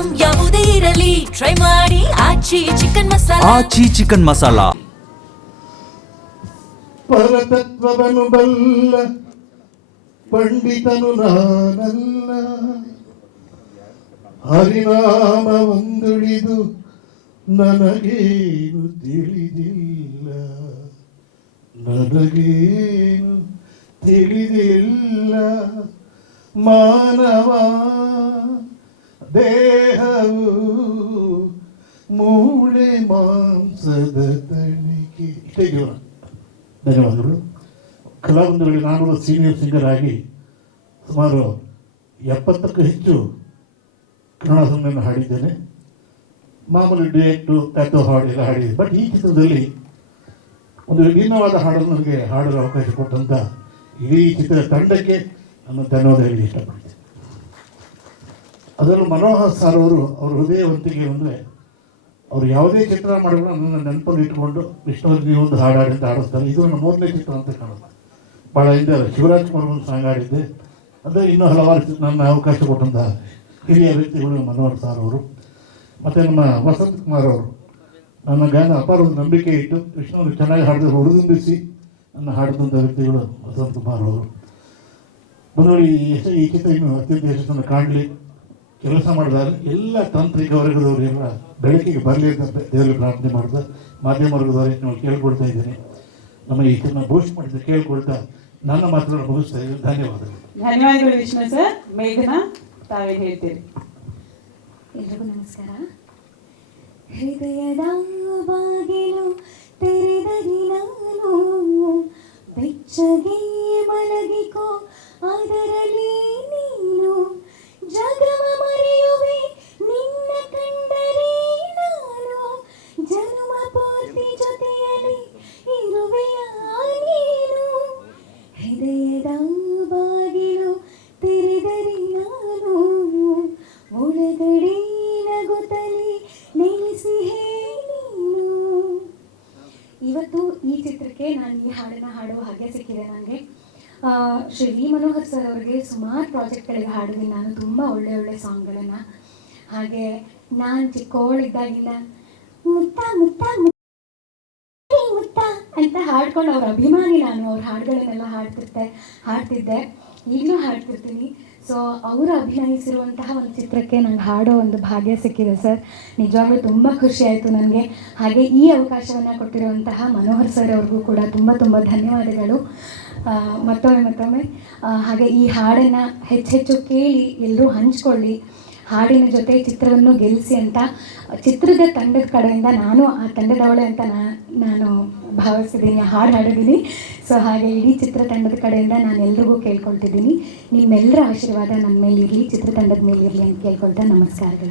Item ಯಾವುದೇ ಇರಲಿ try ಮಾಡಿ ಆಚಿ ಚಿಕನ್ ಮಸಾಲಾ. ಆಚಿ ಚಿಕನ್ ಮಸಾಲಾ. ಪರತತ್ವವನ್ನು ಬಲ್ಲ ಪಂಡಿತನು ನಾನಲ್ಲ, ಹರಿನಾಮ ಒಂದುಳಿದು ನನಗೇನು ತಿಳಿದಿಲ್ಲ, ನನಗೇನು ತಿಳಿದಿಲ್ಲ. ಮಾನವ ದೇಹವು ಮೂಳೆ ಮಾಂಸದ ತಣಿಕೆ. ಇಷ್ಟೇ ಜೀವನ. ಧನ್ಯವಾದಗಳು. ಕಲಾವಿದರಲ್ಲಿ ನಾನು ಸೀನಿಯರ್ ಸಿಂಗರ್ ಆಗಿ ಸುಮಾರು 70ಕ್ಕೂ ಹೆಚ್ಚು ಕನ್ನಡ ಸಾಂಗನ್ನು ಹಾಡಿದ್ದೇನೆ. ಮಾಮೂಲಿ ಡುಯೆಟ್ಟು, ತತ್ವ ಹಾಡು ಎಲ್ಲ ಹಾಡಿದೆ. ಬಟ್ ಈ ಚಿತ್ರದಲ್ಲಿ ಒಂದು ವಿಭಿನ್ನವಾದ ಹಾಡನ್ನು ನನಗೆ ಹಾಡಲು ಅವಕಾಶ ಕೊಟ್ಟಂಥ ಇಡೀ ಚಿತ್ರದ ತಂಡಕ್ಕೆ ನಾನು ಧನ್ಯವಾದ ಹೇಳಿ ಇಷ್ಟಪಡ್ತೇನೆ. ಅದರಲ್ಲೂ ಮನೋಹರ್ ಸರ್ ಅವರು ಅವ್ರ ಹೃದಯವಂತಿಕೆ ಅಂದರೆ ಅವರು ಯಾವುದೇ ಚಿತ್ರ ಮಾಡಿದ್ರು ನನ್ನ ನೆನಪಲ್ಲಿ ಇಟ್ಕೊಂಡು ವಿಷ್ಣುವರ್ಧನ್ ನೀವು ಒಂದು ಹಾಡಾಡಿ ಅಂತ ಆಡಿಸ್ತಾರೆ. ಇದು ನನ್ನ 3ನೇ ಚಿತ್ರ ಅಂತ ಕಾಣುತ್ತೆ. ಭಾಳ ಹಿಂದೆ ಶಿವರಾಜ್ ಕುಮಾರ್ ಒಂದು ಸಾಂಗ್ ಆಡಿದ್ದೆ. ಅದೇ ಇನ್ನೂ ಹಲವಾರು ನನ್ನ ಅವಕಾಶ ಕೊಟ್ಟಂಥ ಹಿರಿಯ ವ್ಯಕ್ತಿಗಳು ಮನೋಹರ್ ಸರ್ ಅವರು ಮತ್ತು ನಮ್ಮ ವಸಂತ್ ಕುಮಾರ್ ಅವರು ನನ್ನ ಗಾಯನ ಅಪಾರ ನಂಬಿಕೆ ಇಟ್ಟು ವಿಷ್ಣುವರು ಚೆನ್ನಾಗಿ ಹಾಡಿದ್ರೆ ಹುರಿದುಂಬಿಸಿ ನನ್ನ ಹಾಡಿದಂಥ ವ್ಯಕ್ತಿಗಳು ವಸಂತ್ ಕುಮಾರ್ ಅವರು. ಮುನ್ನುಡಿ ಈ ಚಿತ್ರ ಇನ್ನು ಅತ್ಯಂತ ಯಶಸ್ಸನ್ನು ಕಾಣಲಿ, ಕೆಲಸ ಮಾಡಿದಾಗ ಎಲ್ಲ ತಾಂತ್ರಿಕ ವರ್ಗದವರು ಎಲ್ಲ ಬೆಳಕಿಗೆ ಬರಲಿ ಅಂತ ದೇವರಿಗೆ ಪ್ರಾರ್ಥನೆ ಮಾಡಿದ ಮಾಧ್ಯಮ ವರ್ಗದವರಿಗೆ ನಾವು ಕೇಳ್ಕೊಳ್ತಾ ಇದ್ದೀನಿ. ನಮ್ಮ ಈ ಚಿತ್ರ ಬೂಸ್ಟ್ ಮಾಡಿದ ಕೇಳ್ಕೊಳ್ತಾ ನನ್ನ ಮಾತುಗಳನ್ನು ಮುಗಿಸ್ತಾ ಇದ್ದೀನಿ. ಧನ್ಯವಾದಗಳು. ಧನ್ಯವಾದಗಳು ವಿಷ್ಣು ಸರ್. ಮೇಘನಾ, ತಾವೇ ಹೇಳ್ತೀರಿ. ಎಲ್ರಿಗೂ ನಮಸ್ಕಾರ. ಹೃದಯದ ಬಾಗಿಲು ತೆರೆದರೆ ನಾನು ಬೆಚ್ಚಗೆ ಮಲಗಿಕೋ ಅದರಲ್ಲಿ ನೀನು ಜಗವ ಮರೆಯುವೆ ನಿನ್ನ ಕಂಡರೆ ನಾನು ಜನ್ಮ ಪೂರ್ತಿ ಜೊತೆಯಲ್ಲಿ ಇರುವೆಯ ನೀನು. ಹೃದಯದ ಬಾಗಿಲು ತೆರೆದರೆ ನಾನು ಒಳಗಡೆ ನಗುತ್ತಲೇ ನೆಲೆಸಿ ನೀನು. ಇವತ್ತು ಈ ಚಿತ್ರಕ್ಕೆ ನಾನು ಈ ಹಾಡನ್ನು ಹಾಡುವ ಹಾಗೆ ಸಿಕ್ಕಿದೆ ನನಗೆ. ಶ್ರೀ ವಿ ಮನೋಹರ್ ಸರ್ ಅವರಿಗೆ ಸುಮಾರು ಪ್ರಾಜೆಕ್ಟ್ಗಳಿಗೆ ಹಾಡಿದ್ದೀನಿ ನಾನು, ತುಂಬ ಒಳ್ಳೆ ಸಾಂಗ್ಗಳನ್ನು. ಹಾಗೆ ನಾನು ಚಿಕ್ಕವಳಿದ್ದಾಗಿಂದ ಮುತ್ತ ಮುತ್ತ ಮುತ್ತ ಅಂತ ಹಾಡ್ಕೊಂಡು ಅವ್ರ ಅಭಿಮಾನಿ ನಾನು. ಅವ್ರ ಹಾಡುಗಳನ್ನೆಲ್ಲ ಹಾಡ್ತಿದ್ದೆ, ಈಗಲೂ ಹಾಡ್ತಿರ್ತೀನಿ. ಸೊ ಅವರು ಅಭಿನಯಿಸಿರುವಂತಹ ಒಂದು ಚಿತ್ರಕ್ಕೆ ನಂಗೆ ಹಾಡೋ ಒಂದು ಭಾಗ್ಯ ಸಿಕ್ಕಿದೆ ಸರ್. ನಿಜವಾಗ್ಲೂ ತುಂಬ ಖುಷಿ ಆಯಿತು ನನಗೆ. ಹಾಗೆ ಈ ಅವಕಾಶವನ್ನು ಕೊಟ್ಟಿರುವಂತಹ ಮನೋಹರ್ ಸರ್ ಅವ್ರಿಗೂ ಕೂಡ ತುಂಬ ಧನ್ಯವಾದಗಳು ಮತ್ತೊಮ್ಮೆ. ಹಾಗೆ ಈ ಹಾಡನ್ನು ಹೆಚ್ಚು ಕೇಳಿ ಎಲ್ಲರೂ ಹಂಚ್ಕೊಳ್ಳಿ, ಹಾಡಿನ ಜೊತೆ ಚಿತ್ರವನ್ನು ಗೆಲ್ಲಿಸಿ ಅಂತ ಚಿತ್ರದ ತಂಡದ ಕಡೆಯಿಂದ ನಾನು ಆ ತಂಡದವಳೆ ಅಂತ ನಾನು ಭಾವಿಸಿದ್ದೀನಿ, ಹಾಡಿದ್ದೀನಿ. ಸೊ ಹಾಗೆ ಇಡೀ ಚಿತ್ರತಂಡದ ಕಡೆಯಿಂದ ನಾನು ಎಲ್ರಿಗೂ ಕೇಳ್ಕೊಳ್ತಿದ್ದೀನಿ, ನಿಮ್ಮೆಲ್ಲರ ಆಶೀರ್ವಾದ ನನ್ನ ಮೇಲಿರಲಿ, ಚಿತ್ರತಂಡದ ಮೇಲಿರಲಿ ಅಂತ ಕೇಳ್ಕೊಳ್ತಾ ನಮಸ್ಕಾರಗಳು.